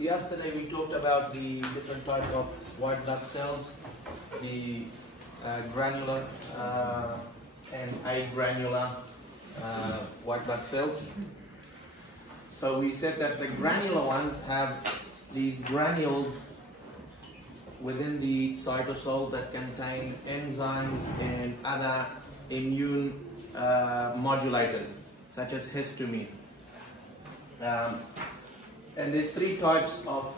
yesterday we talked about the different types of white blood cells, the granular and agranular white blood cells. So we said that the granular ones have these granules within the cytosol that contain enzymes and other immune modulators such as histamine. And there's three types of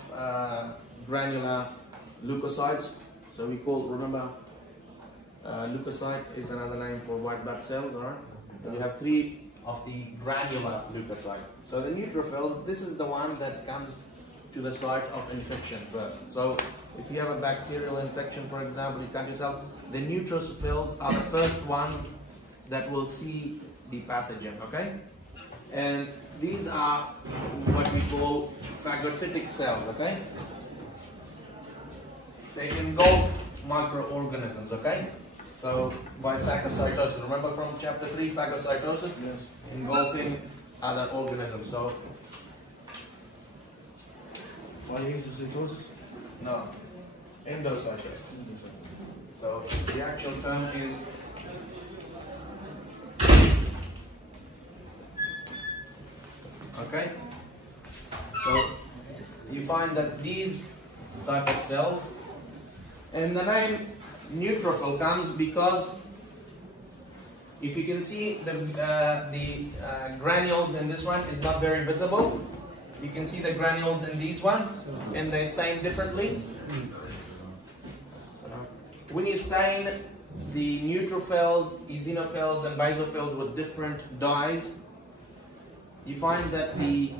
granular leukocytes. So we call, remember, leukocyte is another name for white blood cells, alright? So we have three of the granular leukocytes. So the neutrophils, this is the one that comes to the site of infection first. So if you have a bacterial infection, for example, you cut yourself, the neutrophils are the first ones that will see the pathogen, okay? And these are what we call phagocytic cells, okay? They engulf microorganisms, okay? So by phagocytosis, remember from chapter 3, phagocytosis? Yes. Engulfing other organisms. So Phagocytosis? no, endocytosis. So the actual term is okay. So you find that these type of cells, and the name neutrophil comes because if you can see the granules in this one is not very visible. You can see the granules in these ones, and they stain differently. When you stain the neutrophils, eosinophils, and basophils with different dyes, you find that the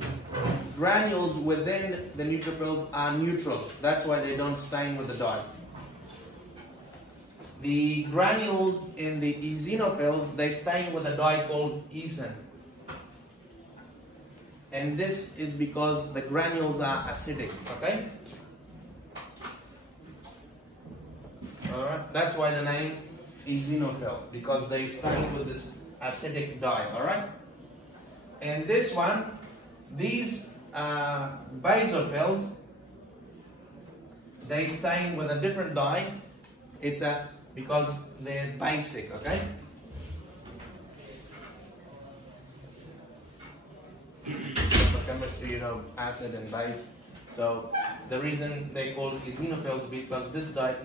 granules within the neutrophils are neutral. That's why they don't stain with the dye. The granules in the eosinophils, they stain with a dye called eosin. And this is because the granules are acidic, okay? Alright, that's why the name eosinophil, because they stain with this acidic dye, alright? And this one, these basophils, they stain with a different dye. It's because they're basic, okay? For chemistry, you know, acid and base. So the reason they call eosinophils because this dye,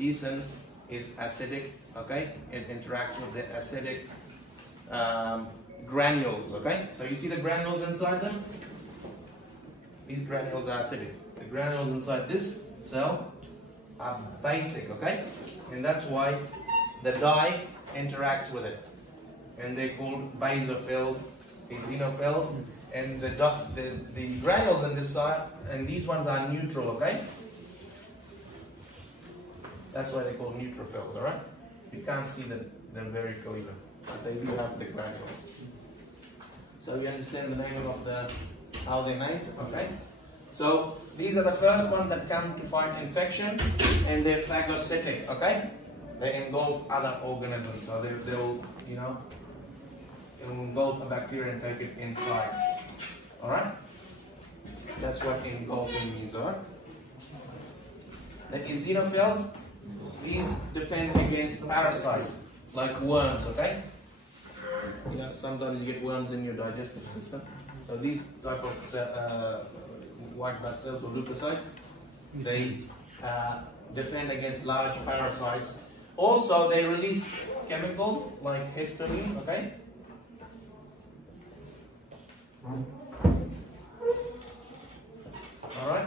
eosin, is acidic, okay? It interacts with the acidic granules, okay? So you see the granules inside them? These granules are acidic. The granules inside this cell are basic, okay? And that's why the dye interacts with it. And they're called basophils, eosinophils, and the granules on this side, and these ones are neutral, okay? That's why they're called neutrophils, alright? You can't see them very clearly, but they do have the granules. So you understand the naming of how they're named, okay? So these are the first ones that come to fight infection, and they're phagocytic, okay? They engulf other organisms, so they'll, you know, engulf a bacteria and take it inside. Alright? That's what engulfing means, alright? The eosinophils, these defend against parasites like worms, okay? You know, sometimes you get worms in your digestive system. So these type of white blood cells or leukocytes, they defend against large parasites. Also, they release chemicals like histamine, okay? Alright?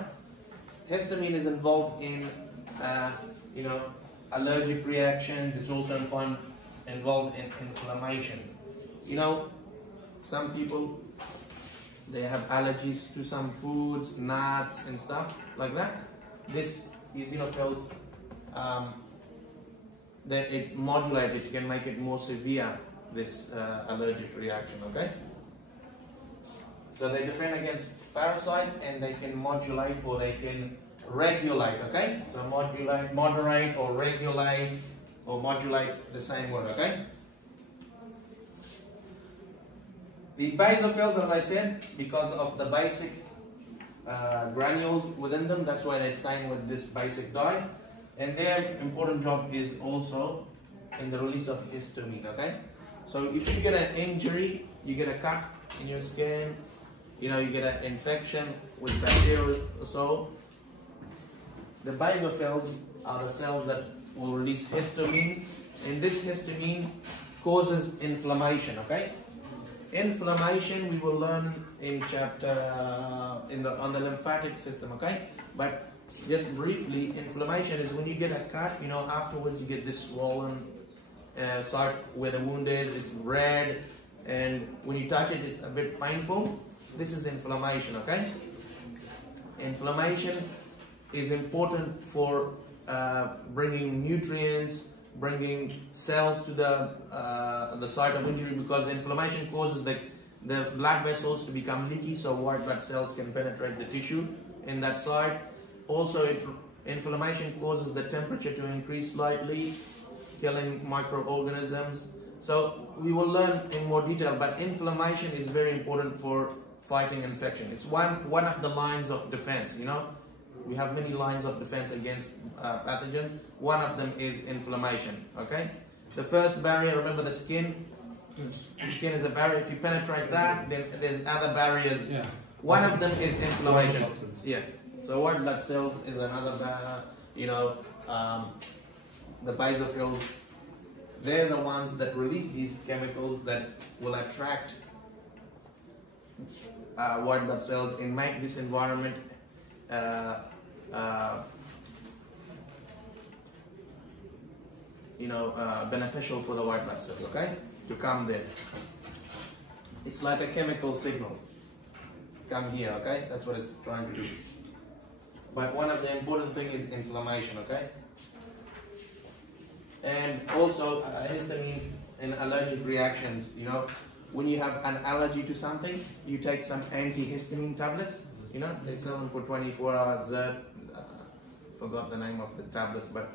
Histamine is involved in, you know, allergic reactions. It's also involved in inflammation. You know, some people, they have allergies to some foods, nuts and stuff like that. This eosinophils, it modulates, it can make it more severe, this allergic reaction, okay? So they defend against parasites, and they can modulate or they can regulate, okay? So modulate, moderate or regulate or modulate, the same word, okay? The basophils, as I said, because of the basic granules within them. That's why they're staying with this basic dye. And their important job is also in the release of histamine, okay? So if you get an injury, you get a cut in your skin, you get an infection with bacteria or so, the basophils are the cells that will release histamine, and this histamine causes inflammation, okay? Inflammation we will learn in chapter on the lymphatic system, okay? But just briefly, inflammation is when you get a cut, afterwards you get this swollen site where the wound is, it's red, and when you touch it, it's a bit painful. This is inflammation, okay? Inflammation is important for bringing nutrients, bringing cells to the site of injury, because inflammation causes the blood vessels to become leaky, so white blood cells can penetrate the tissue in that site. Also, inflammation causes the temperature to increase slightly, killing microorganisms. So we will learn in more detail, but inflammation is very important for fighting infection. It's one of the lines of defense, We have many lines of defense against pathogens. One of them is inflammation, okay? The first barrier, remember the skin? The skin is a barrier. If you penetrate that, then there's other barriers. Yeah. One of them is inflammation. Yeah. So white blood cells is another barrier, the basophils, they're the ones that release these chemicals that will attract white blood cells and make this environment beneficial for the white blood cells, okay, to come there. It's like a chemical signal. Come here, okay? That's what it's trying to do. But one of the important things is inflammation, okay? And also histamine and allergic reactions. When you have an allergy to something, you take some antihistamine tablets. They sell them for 24 hours. Forgot the name of the tablets, but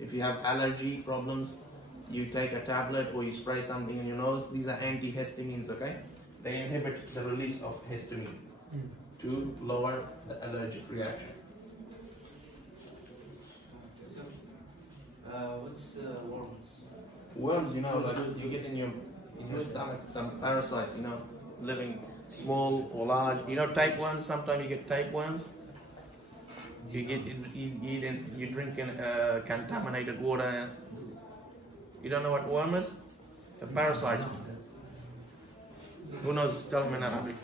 if you have allergy problems, you take a tablet or you spray something in your nose. These are antihistamines, okay? They inhibit the release of histamine to lower the allergic reaction. What's the worms? Worms, like you get in your stomach some parasites, living small or large. Tapeworms. Sometimes you get tapeworms. You drink contaminated water. You don't know what worm is? It's a parasite. Who knows? Tell me in Arabic.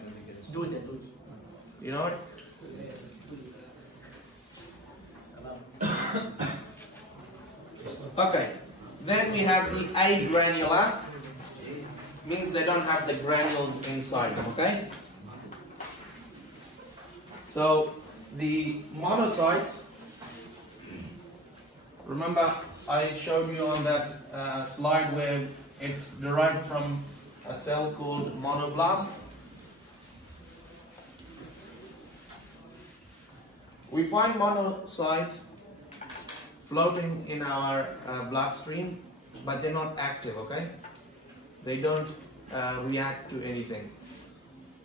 You know it? Okay. Then we have the agranular. Means they don't have the granules inside them, okay? So the monocytes, remember I showed you on that slide where it's derived from a cell called monoblast. We find monocytes floating in our bloodstream, but they're not active, okay? They don't react to anything.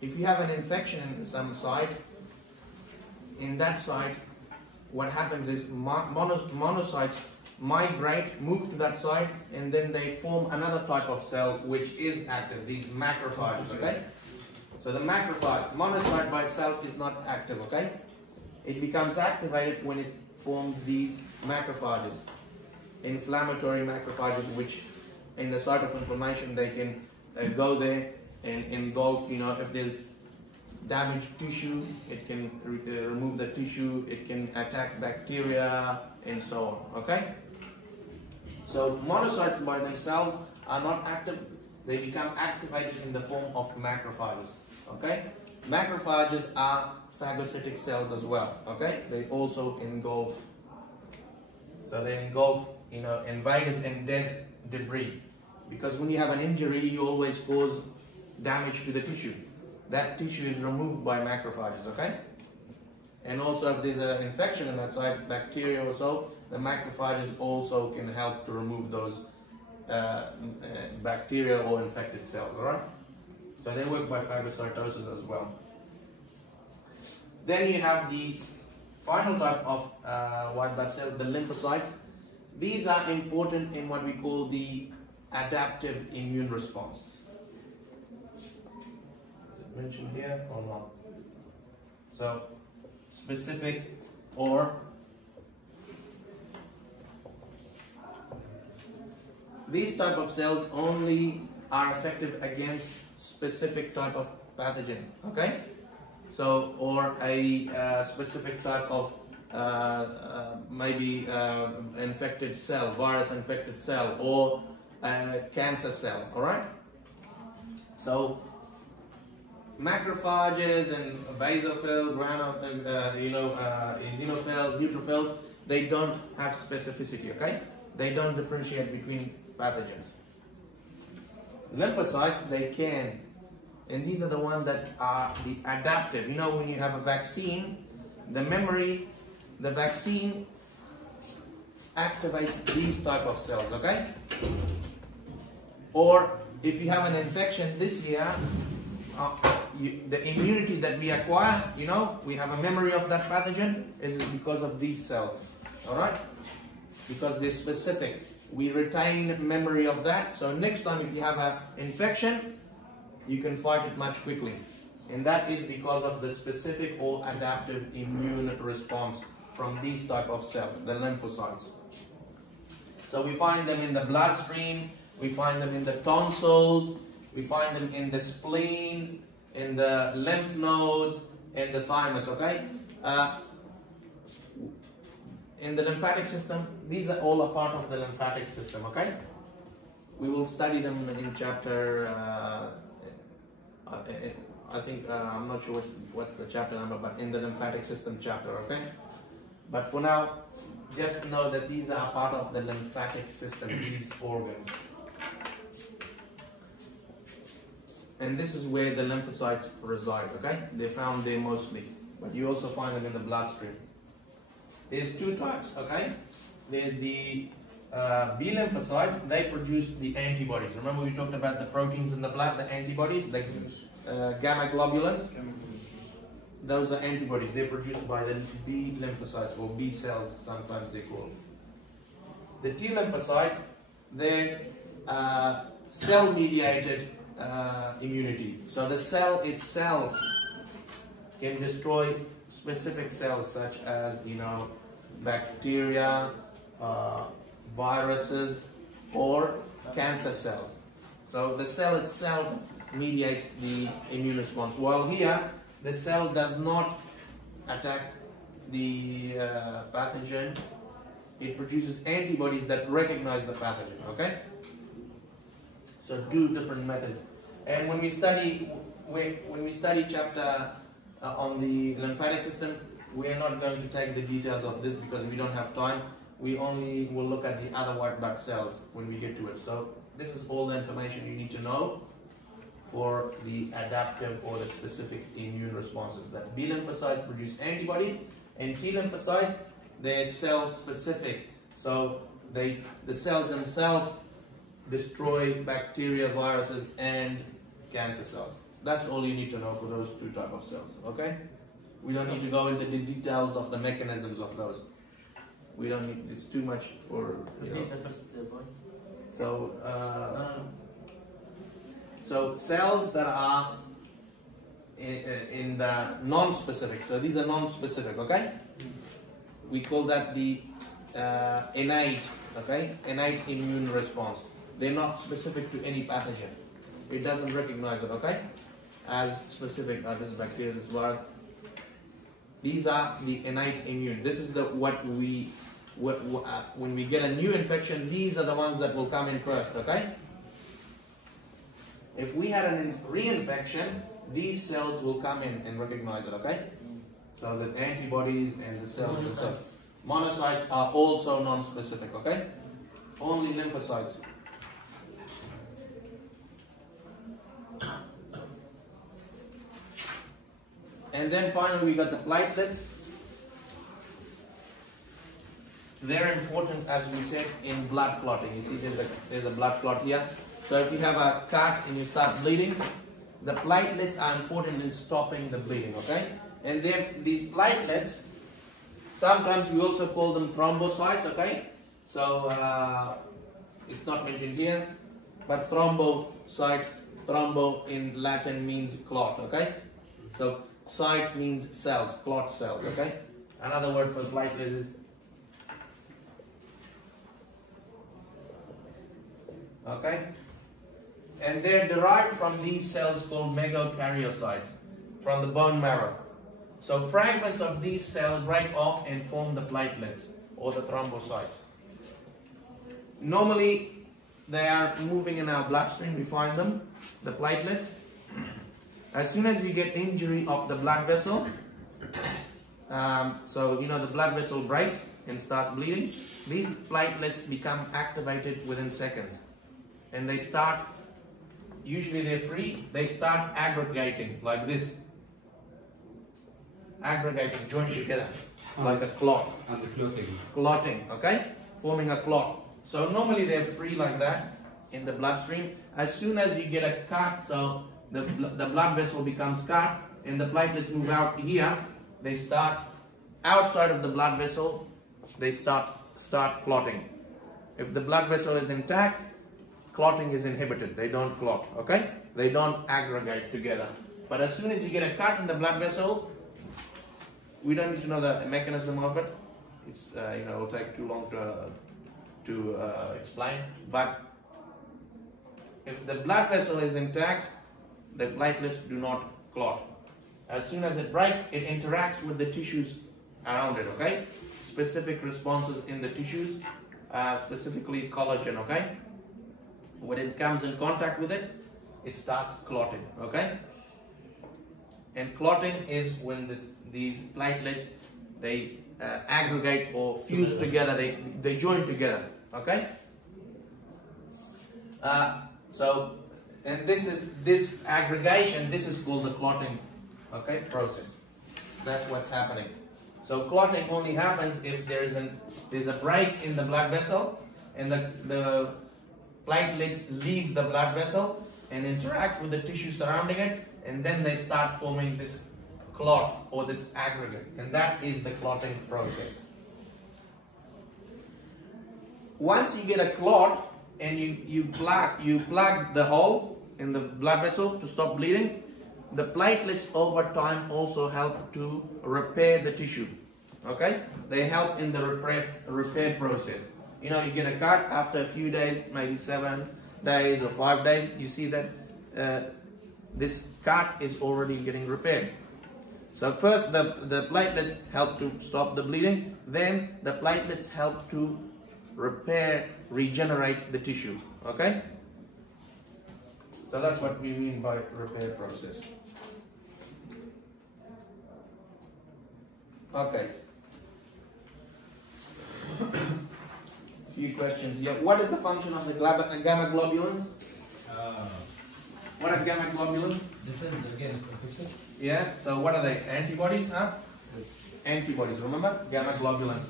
If you have an infection in some site, in that site, what happens is monocytes migrate, move to that site, and then they form another type of cell which is active, these macrophages, okay? So the monocyte by itself is not active, okay? It becomes activated when it forms these macrophages, inflammatory macrophages, which in the site of inflammation they can go there and engulf, if there's damaged tissue, it can remove the tissue, it can attack bacteria and so on, okay? So monocytes by themselves are not active, they become activated in the form of macrophages, okay? Macrophages are phagocytic cells as well, okay? They also engulf, so they engulf, invaders and dead debris. Because when you have an injury, you always cause damage to the tissue. That tissue is removed by macrophages, okay? And also if there's an infection in that site, bacteria or so, the macrophages also can help to remove those bacteria or infected cells, alright? So they work by phagocytosis as well. Then you have the final type of white blood cell, the lymphocytes. These are important in what we call the adaptive immune response. Is it mentioned here or not? So, specific or these type of cells only are effective against specific type of pathogen, okay? So, or a specific type of maybe infected cell, virus infected cell, or cancer cell, alright? So, macrophages and basophils, eosinophils, neutrophils, they don't have specificity, okay? They don't differentiate between pathogens. Lymphocytes, they can. And these are the ones that are the adaptive. You know, when you have a vaccine, the vaccine activates these type of cells, okay? Or if you have an infection this year, the immunity that we acquire, you know, we have a memory of that pathogen is because of these cells, alright? Because they're specific. We retain memory of that. So next time if you have an infection, you can fight it much quickly. And that is because of the specific or adaptive immune response from these type of cells, the lymphocytes. So we find them in the bloodstream, we find them in the tonsils, we find them in the spleen, in the lymph nodes, in the thymus, okay? In the lymphatic system, these are all a part of the lymphatic system, okay? We will study them in chapter, I think, I'm not sure what's the chapter number, but in the lymphatic system chapter, okay? But for now, just know that these are part of the lymphatic system, these organs. And this is where the lymphocytes reside, okay? They're found there mostly, but you also find them in the bloodstream. There's two types, okay? There's the B lymphocytes, they produce the antibodies. Remember we talked about the proteins in the blood, the antibodies, like gamma globulins? Those are antibodies. They're produced by the B lymphocytes, or B cells, sometimes they call. The T lymphocytes, they're cell-mediated immunity. So the cell itself can destroy specific cells such as, you know, bacteria, viruses, or cancer cells. So the cell itself mediates the immune response. While here, the cell does not attack the pathogen, it produces antibodies that recognize the pathogen, okay? So two different methods. And when we study chapter on the lymphatic system, we are not going to take the details of this because we don't have time. We only will look at the other white blood cells when we get to it. So this is all the information you need to know for the adaptive or the specific immune responses. That B lymphocytes produce antibodies, and T lymphocytes, they're cell specific. So the cells themselves destroy bacteria, viruses, and cancer cells. That's all you need to know for those two type of cells, okay? We don't need to go into the details of the mechanisms of those. We don't need, it's too much for, you know. The first point. So cells that are in the non-specific, so these are non-specific, okay? We call that the innate, okay? Innate immune response. They're not specific to any pathogen. It doesn't recognize it, okay? As specific, this bacteria, this virus. These are the innate immune. This is when we get a new infection, these are the ones that will come in first, okay? If we had a reinfection, these cells will come in and recognize it, okay? So the antibodies and the cells themselves. Monocytes are also non-specific, okay? Only lymphocytes. And then finally we got the platelets. They're important, as we said, in blood clotting. You see there's a blood clot here. So if you have a cut and you start bleeding, the platelets are important in stopping the bleeding, okay? And then these platelets, sometimes we also call them thrombocytes, okay? So it's not mentioned here, but thrombocyte, thrombo in Latin means clot, okay? So cyte means cells, clot cells, okay? Another word for platelet is, okay? And they're derived from these cells called megakaryocytes, from the bone marrow. So fragments of these cells break off and form the platelets or the thrombocytes. Normally they are moving in our bloodstream, we find them, the platelets. As soon as you get injury of the blood vessel, so you know the blood vessel breaks and starts bleeding, these platelets become activated within seconds. And they start, usually they're free, they start aggregating like this. Aggregating, joined together, like a clot. And the clotting. Clotting, okay? Forming a clot. So normally they're free like that in the bloodstream. As soon as you get a cut, so the blood vessel becomes cut and the platelets move out here, they start outside of the blood vessel, they start clotting. If the blood vessel is intact, clotting is inhibited. They don't clot, okay? They don't aggregate together. But as soon as you get a cut in the blood vessel, we don't need to know the mechanism of it. It's you know, it'll take too long to explain. But if the blood vessel is intact, the platelets do not clot. As soon as it breaks, it interacts with the tissues around it. Okay, specific responses in the tissues, specifically collagen. Okay, when it comes in contact with it, it starts clotting. Okay. And clotting is when these platelets, they aggregate or fuse together, they join together, okay? So, and this aggregation, this is called the clotting, okay, process. That's what's happening. So clotting only happens if there's a break in the blood vessel and the platelets leave the blood vessel and interact with the tissue surrounding it, and then they start forming this clot or this aggregate, and that is the clotting process. Once you get a clot and you plug the hole in the blood vessel to stop bleeding, the platelets over time also help to repair the tissue. Okay, they help in the repair process. You know, you get a cut after a few days, maybe 7 days or 5 days, you see that this cut is already getting repaired. So first the platelets help to stop the bleeding, then the platelets help to regenerate the tissue. Okay? So that's what we mean by repair process. Okay. Few questions here. What is the function of the gamma globulins? What are gamma globulins? Defend against infection. Yeah, so what are they? Antibodies, huh? Yes. Antibodies, remember? Gamma globulins.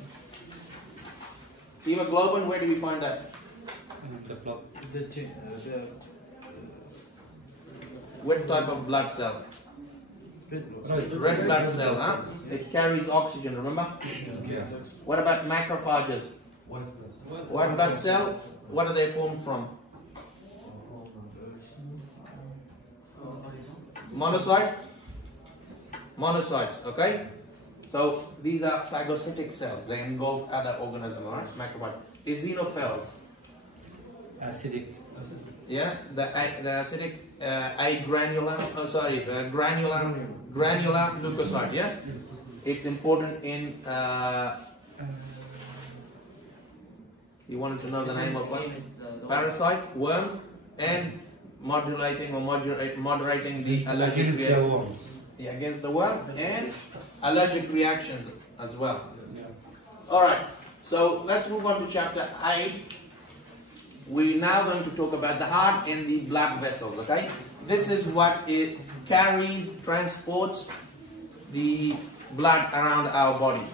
Hemoglobin, where do we find that? The clot. What type of blood cell? Red blood cell, huh? It carries oxygen, remember? Yes. What about macrophages? White blood cell, what are they formed from? Monocyte? Monocytes, okay? So these are phagocytic cells. They engulf other organisms, right? Macrophage. Eosinophils. Acidic. Yeah, the acidic granular leukocyte. Yeah, it's important in. You wanted to know the name of what? Parasites, worms, and moderating the allergic reactions. Yeah, against the worm and allergic reactions as well. All right. So let's move on to chapter 8. We're now going to talk about the heart and the blood vessels, okay? This is what it carries, transports the blood around our body.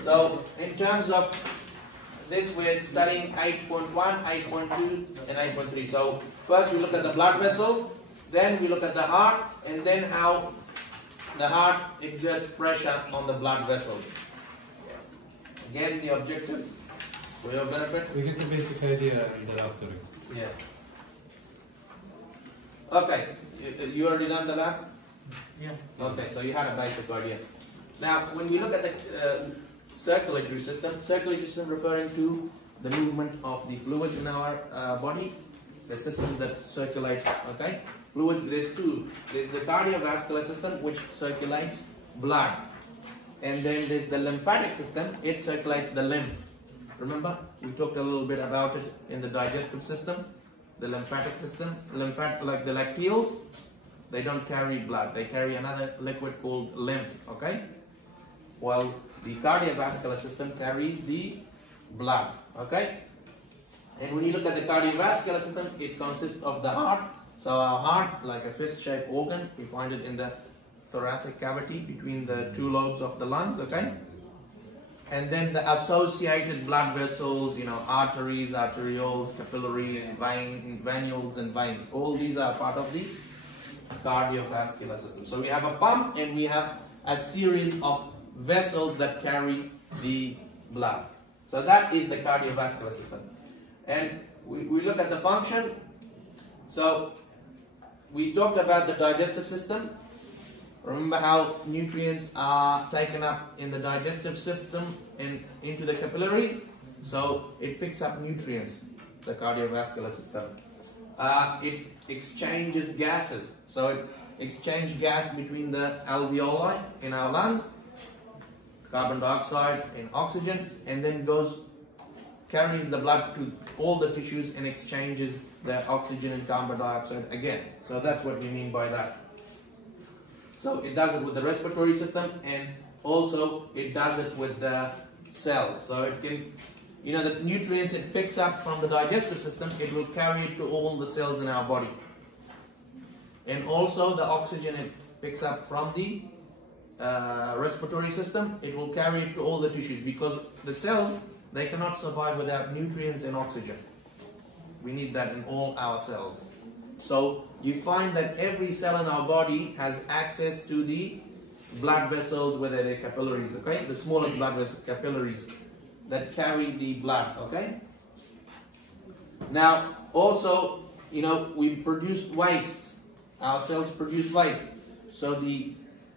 So, in terms of this, we're studying 8.1, 8.2, and 8.3. So, first we look at the blood vessels, then we look at the heart, and then how the heart exerts pressure on the blood vessels. Again, the objectives for your benefit. We get the basic idea and thereafter. Yeah. Okay, you already done the lab? Yeah. Okay, so you had a basic idea. Now, when we look at the circulatory system referring to the movement of the fluids in our body, the system that circulates, okay? Fluids, there's two. There's the cardiovascular system, which circulates blood. And then there's the lymphatic system, it circulates the lymph. Remember, we talked a little bit about it in the digestive system, the lymphatic system, like the lacteals, they don't carry blood, they carry another liquid called lymph, okay? While the cardiovascular system carries the blood, okay? And when you look at the cardiovascular system, it consists of the heart. So our heart, like a fist-shaped organ, we find it in the thoracic cavity between the two lobes of the lungs, okay? And then the associated blood vessels, you know, arteries, arterioles, capillaries, venules and veins. All these are part of the cardiovascular system. So we have a pump and we have a series of vessels that carry the blood. So that is the cardiovascular system. And we look at the function. So we talked about the digestive system. Remember how nutrients are taken up in the digestive system and into the capillaries? So it picks up nutrients, the cardiovascular system. It exchanges gases. So it exchanges gas between the alveoli in our lungs, carbon dioxide and oxygen, and then carries the blood to all the tissues and exchanges the oxygen and carbon dioxide again. So that's what we mean by that. So it does it with the respiratory system, and also it does it with the cells. So it can, you know, the nutrients it picks up from the digestive system, it will carry it to all the cells in our body. And also the oxygen it picks up from the respiratory system, it will carry it to all the tissues, because the cells, they cannot survive without nutrients and oxygen. We need that in all our cells. So you find that every cell in our body has access to the blood vessels, whether they're capillaries, okay? The smallest blood vessels, capillaries, that carry the blood, okay? Now, also, you know, we produce waste. Our cells produce waste. So the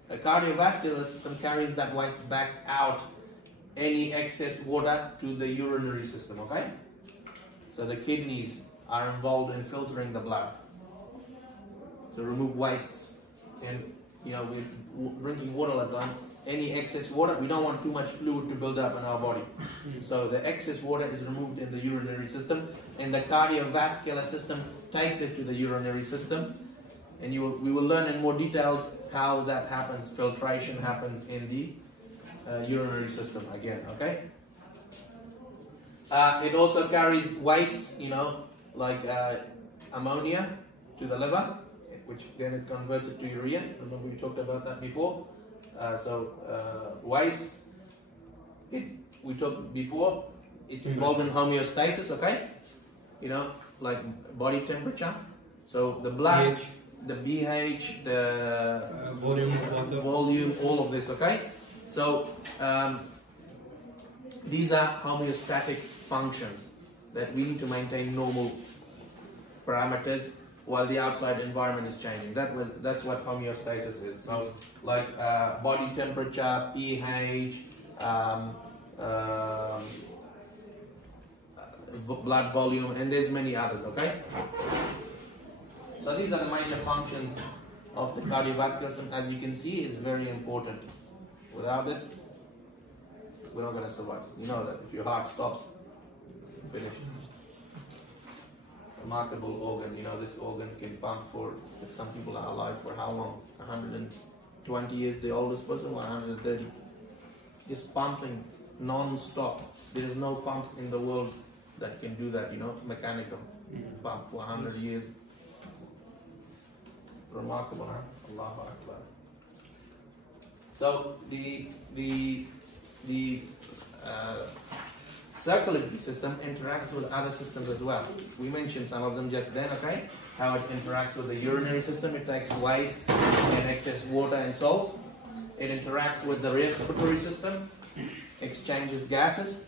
cardiovascular system carries that waste back out, any excess water, to the urinary system, okay? So the kidneys are involved in filtering the blood to remove wastes. And, you know, we're drinking water like that. Any excess water, we don't want too much fluid to build up in our body. So the excess water is removed in the urinary system, and the cardiovascular system takes it to the urinary system. And we will learn in more details how that happens. Filtration happens in the urinary system again, okay? It also carries waste, you know, like ammonia to the liver, which then it converts it to urea. Remember we talked about that before. Waste, we talked before, it's involved in homeostasis, okay? You know, like body temperature. So the blood, the pH, the volume of water, volume, all of this, okay? So these are homeostatic functions that we need to maintain normal parameters while the outside environment is changing. That's what homeostasis is. So like body temperature, pH, blood volume, and there's many others, okay? So these are the major functions of the cardiovascular system. As you can see, it's very important. Without it, we're not going to survive. You know that. If your heart stops, finish. Remarkable organ. You know, this organ can pump for, some people are alive for how long? 120 years, the oldest person, 130. Just pumping non-stop. There is no pump in the world that can do that, you know, mechanical pump for 100 years. Remarkable, huh? Allahu Akbar. So the circulatory system interacts with other systems as well. We mentioned some of them just then, okay? How it interacts with the urinary system. It takes waste and excess water and salts it interacts with the respiratory system, exchanges gases.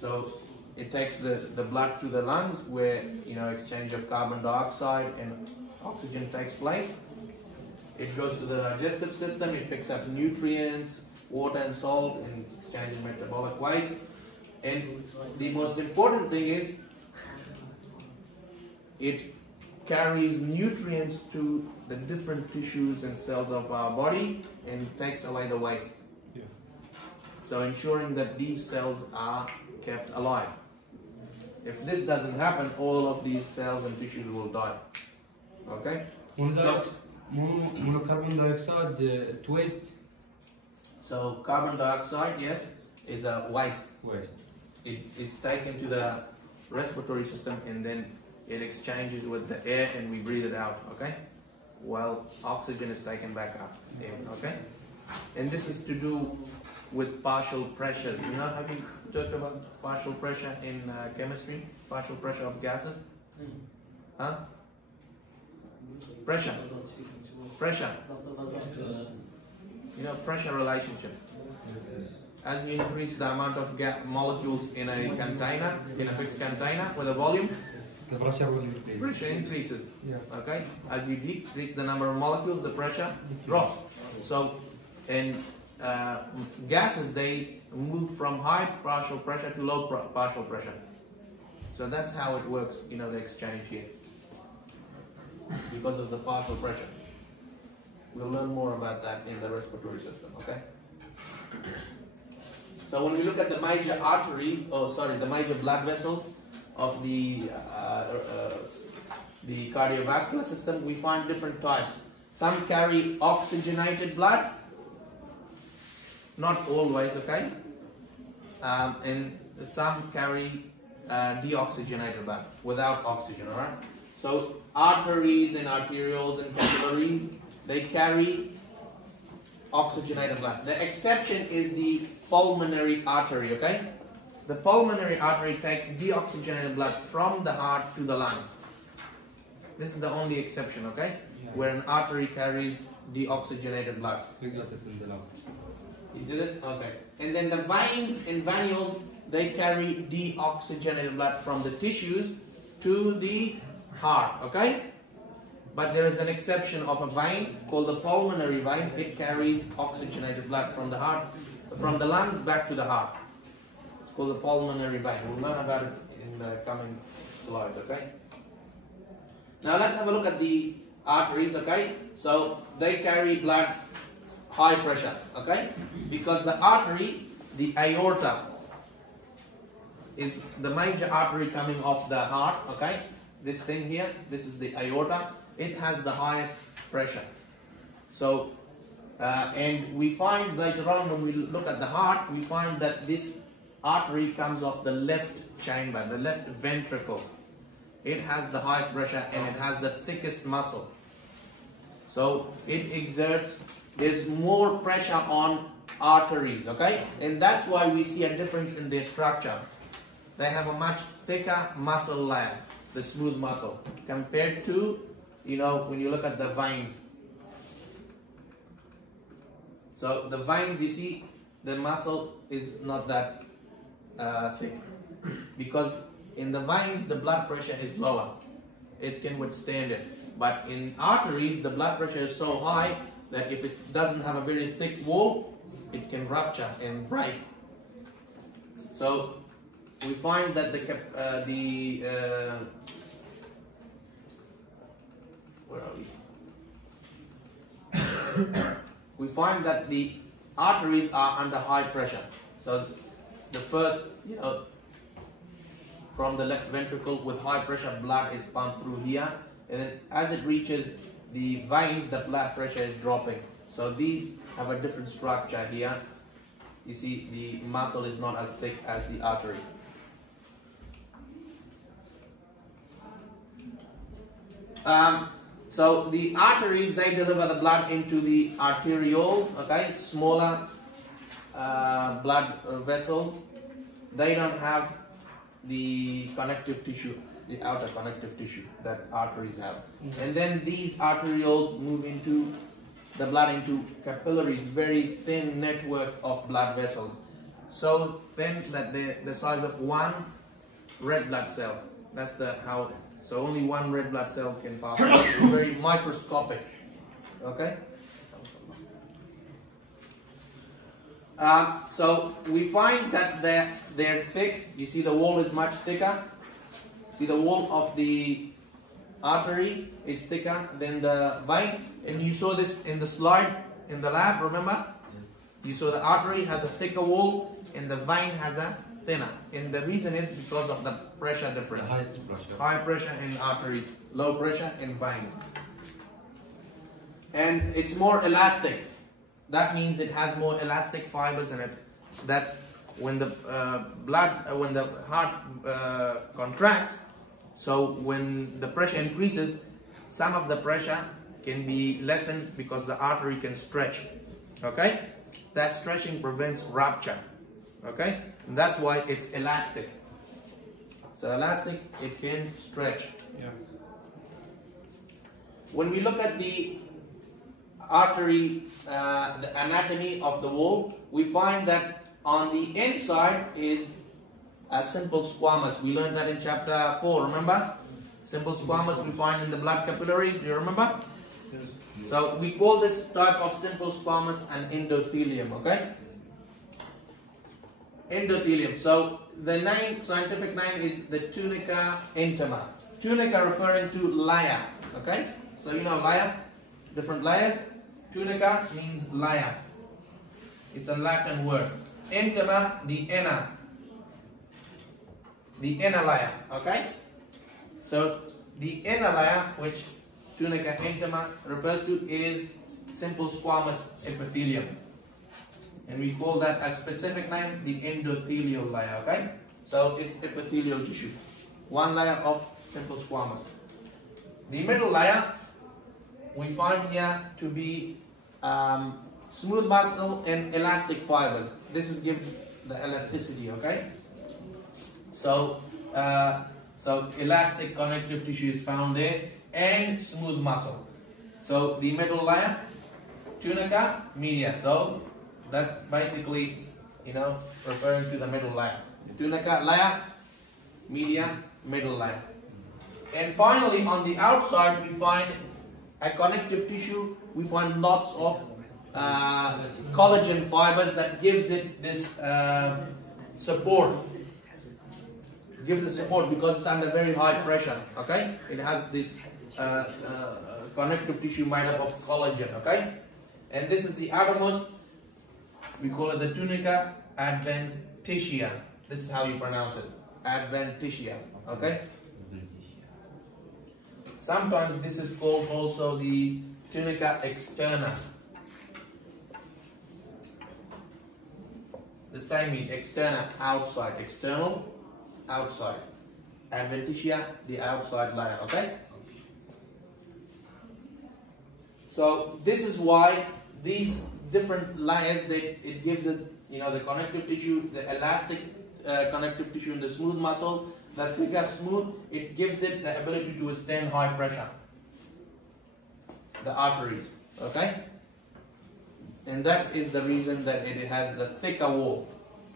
So it takes the blood to the lungs where, exchange of carbon dioxide and oxygen takes place. It goes to the digestive system, it picks up nutrients, water and salt, and exchanges metabolic waste. And the most important thing is it carries nutrients to the different tissues and cells of our body and takes away the waste. Yeah. So ensuring that these cells are kept alive. If this doesn't happen, all of these cells and tissues will die. Okay? Carbon dioxide waste. So carbon dioxide, yes, is a waste. It's taken to the respiratory system and then it exchanges with the air and we breathe it out, okay? While oxygen is taken back up in, okay? And this is to do with partial pressure. Have you talked about partial pressure in chemistry? Partial pressure of gases? Huh? Pressure. Pressure. Pressure relationship. As you increase the amount of molecules in a container, in a fixed container with a volume, the pressure will increase. Pressure increases. Yeah. Okay. As you decrease the number of molecules, the pressure drops. So, in gases, they move from high partial pressure to low partial pressure. So that's how it works. The exchange here because of the partial pressure. We'll learn more about that in the respiratory system. Okay. So when we look at the major arteries, the major blood vessels of the cardiovascular system, we find different types. Some carry oxygenated blood, not always, okay? And some carry deoxygenated blood, without oxygen, alright? So arteries and arterioles and capillaries, they carry oxygenated blood. The exception is the pulmonary artery, okay? The pulmonary artery takes deoxygenated blood from the heart to the lungs. This is the only exception, okay? Yeah. Where an artery carries deoxygenated blood. We got it in the lab. You did it? Okay. And then the veins and venules, they carry deoxygenated blood from the tissues to the heart, okay? But there is an exception of a vein called the pulmonary vein. It carries oxygenated blood from the heart, from the lungs back to the heart. It's called the pulmonary vein. We'll learn about it in the coming slides, okay? Now let's have a look at the arteries, okay? So they carry blood high pressure, okay? Because the artery, the aorta, is the major artery coming off the heart, okay? This thing here, this is the aorta. It has the highest pressure. So, and we find later on when we look at the heart, we find that this artery comes off the left chamber, the left ventricle. It has the highest pressure and it has the thickest muscle. So it exerts, there's more pressure on arteries, okay? And that's why we see a difference in their structure. They have a much thicker muscle layer, the smooth muscle, compared to, when you look at the veins. So the veins, you see, the muscle is not that thick. Because in the veins, the blood pressure is lower. It can withstand it. But in arteries, the blood pressure is so high that if it doesn't have a very thick wall, it can rupture and break. So we find that where are we? We find that the arteries are under high pressure. So the first, from the left ventricle with high pressure, blood is pumped through here, and then as it reaches the veins, the blood pressure is dropping. So these have a different structure here. You see, the muscle is not as thick as the artery. So the arteries, they deliver the blood into the arterioles, okay, smaller blood vessels. They don't have the connective tissue, the outer connective tissue that arteries have. And then these arterioles move into the blood into capillaries, very thin network of blood vessels. So thin that they're the size of one red blood cell. That's how. So only one red blood cell can pass. Very microscopic. Okay. So we find that they're thick. You see the wall is much thicker. See the wall of the artery is thicker than the vein. And you saw this in the slide in the lab, remember? You saw the artery has a thicker wall and the vein has a thinner. And the reason is because of the pressure difference. The highest pressure. High pressure in arteries, low pressure in veins. And it's more elastic. That means it has more elastic fibers in it. That when the when the heart contracts, so when the pressure increases, some of the pressure can be lessened because the artery can stretch. Okay, that stretching prevents rupture. Okay, and that's why it's elastic. So elastic, it can stretch. Yeah. When we look at the artery, the anatomy of the wall, we find that on the inside is a simple squamous. We learned that in chapter 4, remember? Simple squamous we find in the blood capillaries, do you remember? Yes. So we call this type of simple squamous an endothelium, okay? Endothelium. So the name, scientific name is the tunica intima. Tunica referring to layer, okay? So you know layer, different layers. Tunica means layer. It's a Latin word. Intima, the inner. The inner layer, okay? So the inner layer, which tunica intima refers to, is simple squamous epithelium. And we call that a specific name, the endothelial layer, okay? So it's epithelial tissue. One layer of simple squamous. The middle layer we find here to be smooth muscle and elastic fibers. This gives the elasticity, okay? So, so elastic connective tissue is found there and smooth muscle. So the middle layer, tunica media. So that's basically, you know, referring to the middle layer. Tunica layer, media, middle layer. And finally, on the outside, we find a connective tissue. We find lots of collagen fibers that gives it this support. Gives it support because it's under very high pressure. Okay, it has this connective tissue made up of collagen. Okay, and this is the outermost. We call it the tunica adventitia. This is how you pronounce it, adventitia. Okay. Sometimes this is called also the tunica externa. The same mean externa, outside, external, outside. Adventitia, the outside layer, okay? So this is why these different layers, it gives it, you know, the connective tissue, the elastic connective tissue and the smooth muscle, the thicker smooth, it gives it the ability to withstand high pressure. The arteries, okay? And that is the reason that it has the thicker wall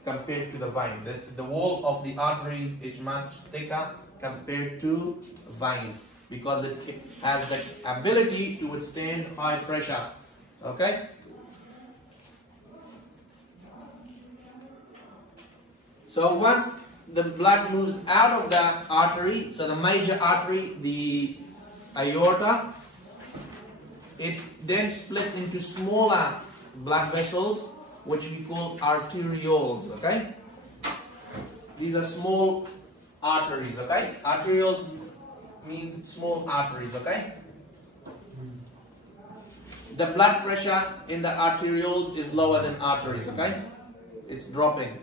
compared to the vein. The wall of the arteries is much thicker compared to veins because it has the ability to withstand high pressure. Okay? So once the blood moves out of the artery, so the major artery, the aorta, it then splits into smaller blood vessels, which we call arterioles, okay? These are small arteries, okay? Arterioles means small arteries, okay? The blood pressure in the arterioles is lower than arteries, okay? It's dropping.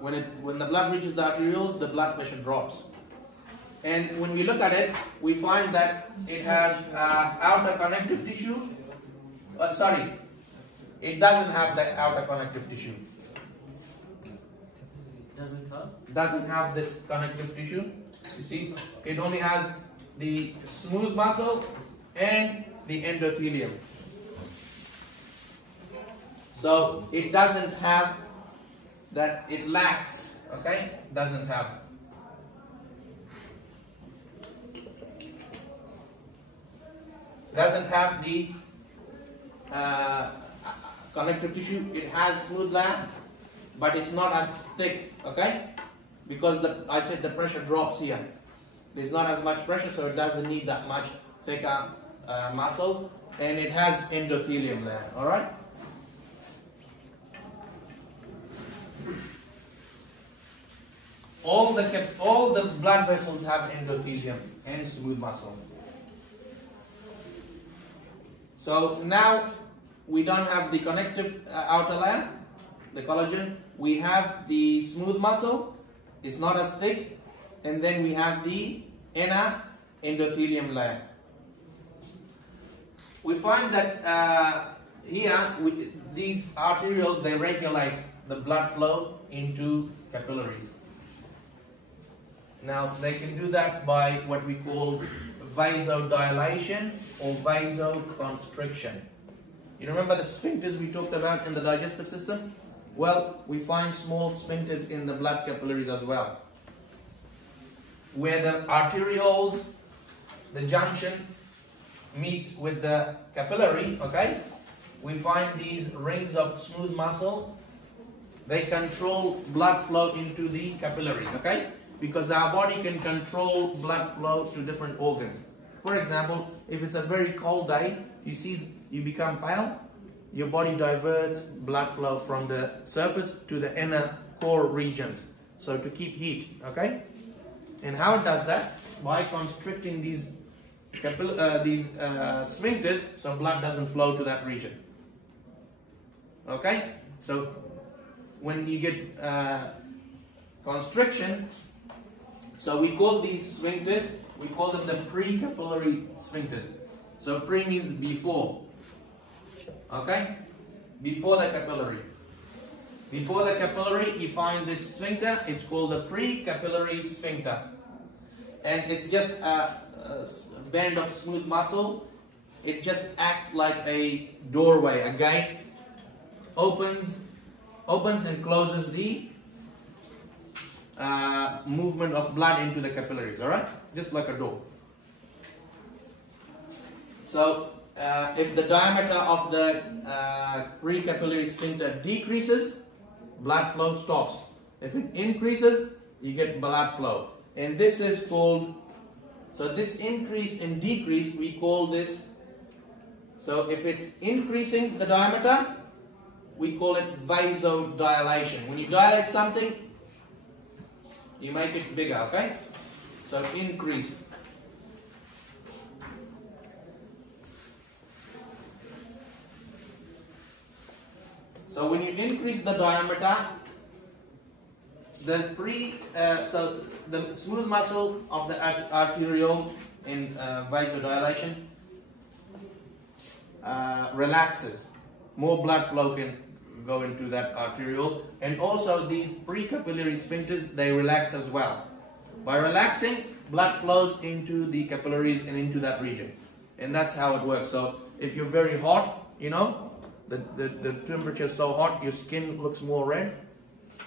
When the blood reaches the arterioles, the blood pressure drops. And when we look at it, we find that it has outer connective tissue. It doesn't have the outer connective tissue. Doesn't have this connective tissue. You see, it only has the smooth muscle and the endothelium. So it doesn't have that, it lacks, okay? Doesn't have. Doesn't have the connective tissue. It has smooth layer, but it's not as thick, okay? Because I said the pressure drops here. There's not as much pressure, so it doesn't need that much thicker muscle, and it has endothelium layer, all right? All the blood vessels have endothelium and smooth muscle. So now we don't have the connective outer layer, the collagen. We have the smooth muscle. It's not as thick, and then we have the inner endothelium layer. We find that these arterioles, they regulate the blood flow into capillaries. Now they can do that by what we call vasodilation or vasoconstriction. You remember the sphincters we talked about in the digestive system? Well, we find small sphincters in the blood capillaries as well, where the arterioles, the junction meets with the capillary, okay? We find these rings of smooth muscle. They control blood flow into the capillaries, okay? Because our body can control blood flow to different organs. For example, if it's a very cold day, you become pale, your body diverts blood flow from the surface to the inner core regions. So to keep heat, okay? And how it does that? By constricting these sphincters, so blood doesn't flow to that region. Okay? So when you get constriction, so we call these sphincters, we call them the pre-capillary sphincters. So pre means before. Okay? Before the capillary. Before the capillary, you find this sphincter. It's called the pre-capillary sphincter. And it's just a band of smooth muscle. It just acts like a doorway, a gate. Opens and closes the movement of blood into the capillaries, alright? Just like a door. So, if the diameter of the pre-capillary sphincter decreases, blood flow stops. If it increases, you get blood flow. And this is called, so this increase and decrease, we call this, so if it's increasing the diameter, we call it vasodilation. When you dilate something, you make it bigger, okay? So increase. So when you increase the diameter, so the smooth muscle of the arteriole in vasodilation relaxes. More blood flow can go into that arteriole, and also these pre-capillary sphincters, they relax as well. By relaxing, blood flows into the capillaries and into that region, and that's how it works. So if you're very hot, you know, the temperature is so hot, your skin looks more red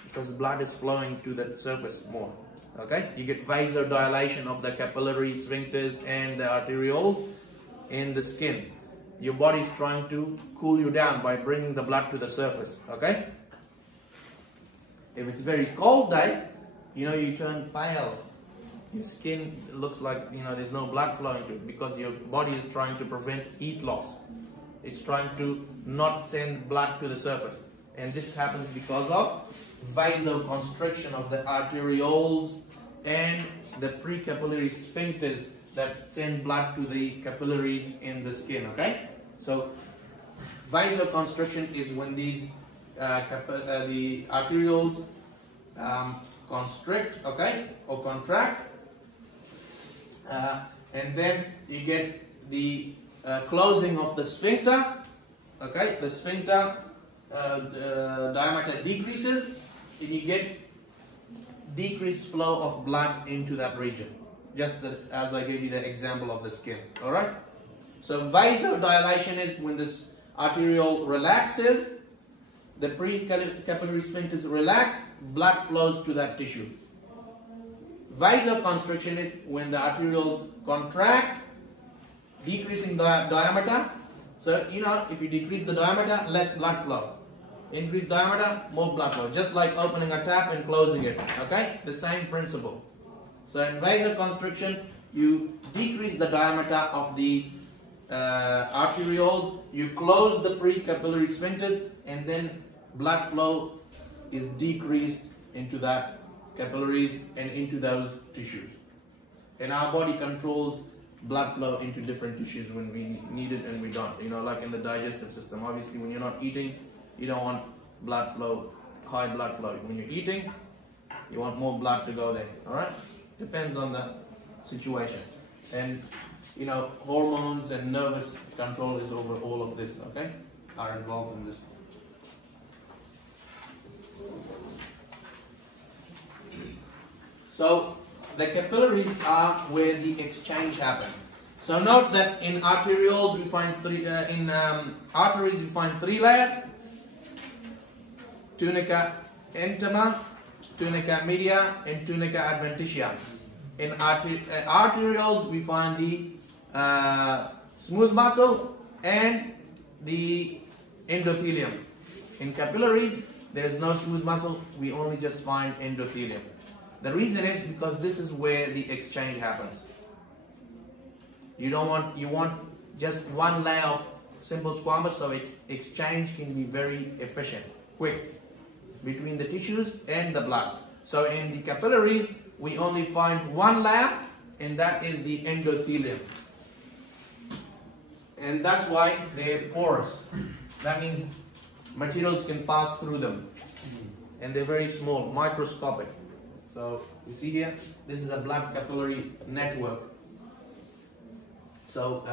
because blood is flowing to the surface more. Okay, you get vasodilation of the capillary sphincters and the arterioles in the skin. Your body is trying to cool you down by bringing the blood to the surface, okay? If it's a very cold day, you know, you turn pale. Your skin looks like, you know, there's no blood flowing to it because your body is trying to prevent heat loss. It's trying to not send blood to the surface. And this happens because of vasoconstriction of the arterioles and the pre-capillary sphincters that send blood to the capillaries in the skin, okay? So vasoconstriction is when these the arterioles constrict, okay, or contract, and then you get the closing of the sphincter, okay? The sphincter diameter decreases, and you get decreased flow of blood into that region. Just as I gave you the example of the skin, alright? So vasodilation is when this arteriole relaxes the pre-capillary sphincters relax, blood flows to that tissue. Vasoconstriction is when the arterioles contract, decreasing the diameter. So, you know, if you decrease the diameter, less blood flow. Increase diameter, more blood flow. Just like opening a tap and closing it. Okay? The same principle. So in vasoconstriction, you decrease the diameter of the arterioles, you close the pre-capillary sphincters, and then blood flow is decreased into that capillaries and into those tissues. And our body controls blood flow into different tissues when we need it and we don't. You know, like in the digestive system. Obviously, when you're not eating, you don't want blood flow, high blood flow. When you're eating, you want more blood to go there. Alright? Depends on the situation. And, you know, hormones and nervous control is over all of this, okay? Are involved in this. So, the capillaries are where the exchange happens. So note that in arterioles we find arteries we find three layers: tunica intima, tunica media, and tunica adventitia. In arterioles we find the smooth muscle and the endothelium. In capillaries there is no smooth muscle, we only just find endothelium. The reason is because this is where the exchange happens. You want just one layer of simple squamous, so exchange can be very efficient, quick, between the tissues and the blood. So in the capillaries, we only find one layer, and that is the endothelium. And that's why they're porous. That means materials can pass through them. And they're very small, microscopic. So you see here, this is a blood capillary network. So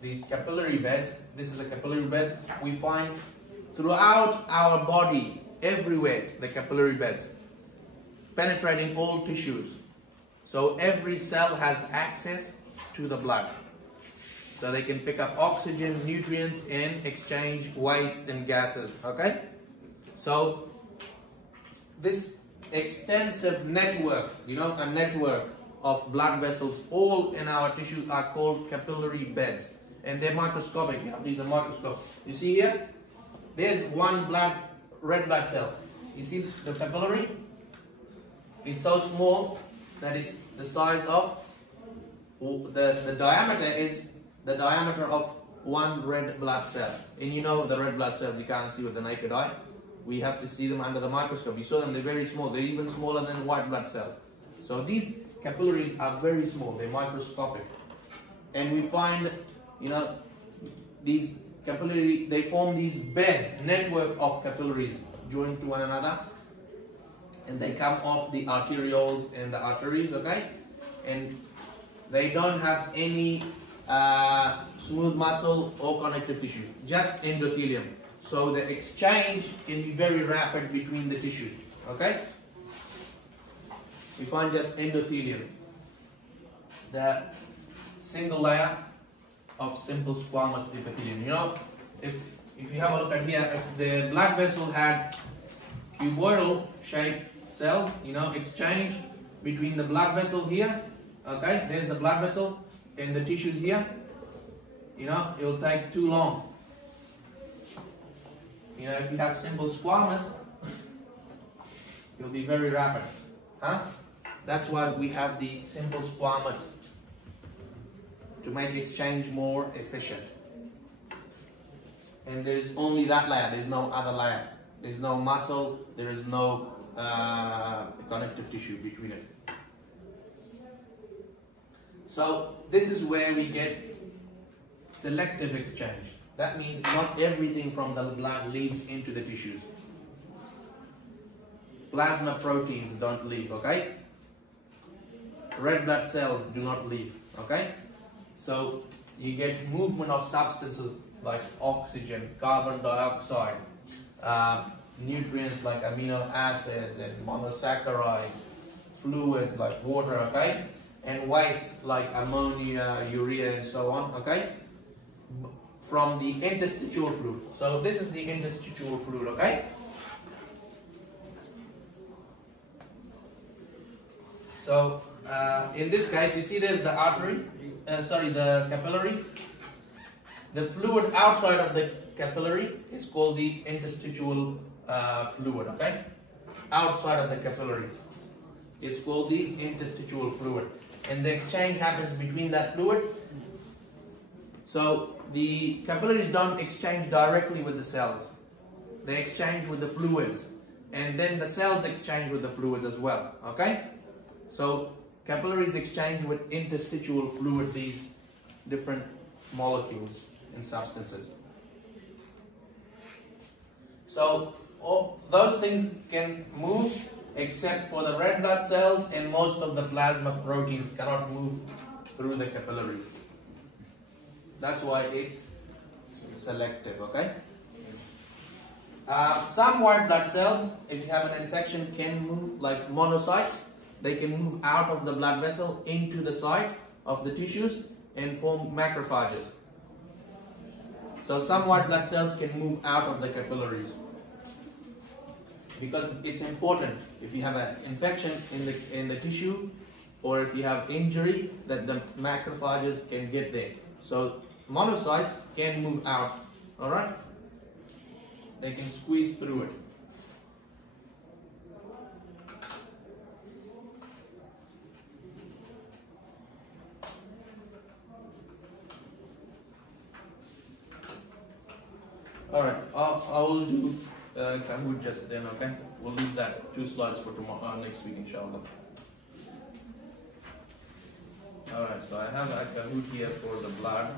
these capillary beds, this is a capillary bed we find throughout our body, everywhere, the capillary beds, penetrating all tissues. So every cell has access to the blood. So they can pick up oxygen, nutrients, and exchange wastes and gases. Okay? So this extensive network, you know, a network of blood vessels all in our tissues are called capillary beds, and they're microscopic. Yeah, these are microscopic. You see here, there's one red blood cell. You see the capillary? It's so small that it's the size of the diameter is the diameter of one red blood cell. And you know the red blood cells you can't see with the naked eye. We have to see them under the microscope. You saw them, they're very small. They're even smaller than white blood cells. So these capillaries are very small. They're microscopic. And we find, you know, these capillary, they form these beds, network of capillaries joined to one another. And they come off the arterioles and the arteries, okay? And they don't have any smooth muscle or connective tissue, just endothelium. So the exchange can be very rapid between the tissues, okay? We find just endothelium, the single layer of simple squamous epithelium. You know, if you have a look at here, if the blood vessel had cuboidal shaped cells, you know, exchange between the blood vessel here, okay, there's the blood vessel, and the tissues here, you know, it will take too long. You know, if you have simple squamous, it will be very rapid. Huh? That's why we have the simple squamous, to make exchange more efficient. And there is only that layer, there is no other layer. There is no muscle, there is no connective tissue between it. So this is where we get selective exchange. That means not everything from the blood leaves into the tissues. Plasma proteins don't leave, okay? Red blood cells do not leave, okay? So you get movement of substances like oxygen, carbon dioxide, nutrients like amino acids and monosaccharides, fluids like water, okay? And waste like ammonia, urea, and so on, okay? From the interstitial fluid. So this is the interstitial fluid, okay? So in this case, you see there's the artery, the capillary. The fluid outside of the capillary is called the interstitial fluid, okay? Outside of the capillary is called the interstitial fluid. And the exchange happens between that fluid. So the capillaries don't exchange directly with the cells. They exchange with the fluids. And then the cells exchange with the fluids as well, okay? So capillaries exchange with interstitial fluid, these different molecules and substances. So all those things can move except for the red blood cells, and most of the plasma proteins cannot move through the capillaries. That's why it's selective, okay? Some white blood cells, if you have an infection, can move, like monocytes. They can move out of the blood vessel into the site of the tissues and form macrophages. So some white blood cells can move out of the capillaries, because it's important if you have an infection in the tissue, or if you have injury, that the macrophages can get there. So monocytes can move out, all right? They can squeeze through it. All right, I will do Kahoot just then, okay? We'll leave that 2 slides for tomorrow, next week, inshallah. All right, so I have a Kahoot here for the blood.